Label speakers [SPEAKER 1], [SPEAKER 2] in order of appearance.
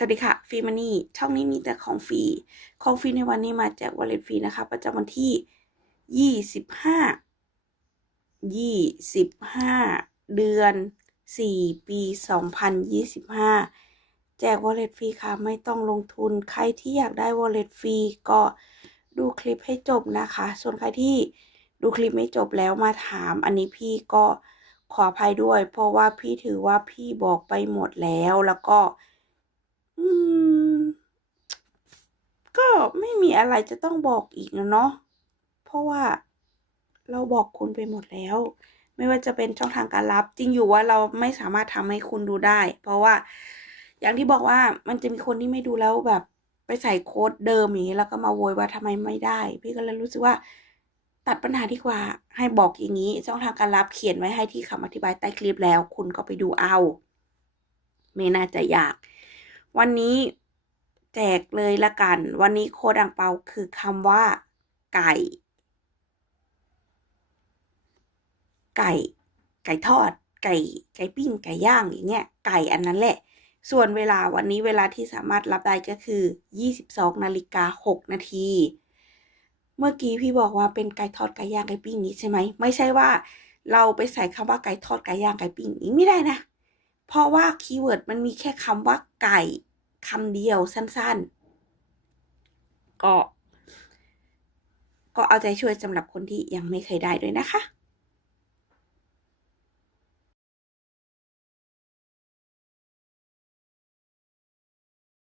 [SPEAKER 1] สวัสดีค่ะฟรีมันนี่ช่องนี้มีแต่ของฟรีของฟรีในวันนี้มาแจกวอลเล็ตฟรีนะคะ ประจำวันที่ยี่สิบห้ายี่สิบห้าเดือนสี่ปีสองพันยี่สิบห้าแจกวอลเล็ตฟรีค่ะ ไม่ต้องลงทุนใครที่อยากได้วอลเล็ตฟรีก็ดูคลิปให้จบนะคะ ส่วนใครที่ดูคลิปไม่จบแล้วมาถาม อันนี้พี่ก็ขออภัยด้วย เพราะว่าพี่ถือว่าพี่บอกไปหมดแล้วแล้วก็ อืม ก็ไม่มีอะไรจะต้องบอกอีกแล้วเนาะ เพราะว่าเราบอกคุณไปหมดแล้ว ไม่ว่าจะเป็นช่องทางการรับ จริงอยู่ว่าเราไม่สามารถทำให้คุณดูได้ เพราะว่า อย่างที่บอกว่ามันจะมีคนที่ไม่ดูแล้วแบบไปใส่โค้ดเดิมอย่างนี้แล้วก็มาโวยว่าทำไมไม่ได้ พี่ก็เลยรู้สึกว่า ตัดปัญหาดีกว่าให้บอกอย่างนี้ช่องทางการรับเขียนไว้ให้ที่คำอธิบายใต้คลิปแล้ว คุณก็ไปดูเอา ไม่น่าจะยาก วันนี้แจกเลยละกัน วันนี้โค้ดอ่างเปาคือคำว่า ไก่ ไก่ ไก่ทอด ไก่ ไก่ปิ้ง ไก่ย่างอย่างเงี้ย ไก่อันนั้นแหละ ส่วนเวลาวันนี้เวลาที่สามารถรับได้ก็คือ 22นาฬิกา6นาทีเมื่อกี้พี่บอกว่าเป็นไก่ทอดไก่ย่างไก่ปิ้งนี้ใช่ไหมไม่ใช่ว่าเราไปใส่คำว่าไก่ทอดไก่ย่างไก่ปิ้งนี้ไม่ได้นะ เพราะว่าคีย์เวิร์ดมันมีแค่คำว่าไก่คำเดียวสั้นๆ ก็ ก็เอาใจช่วยสำหรับคนที่ยังไม่เคยได้ด้วยนะคะ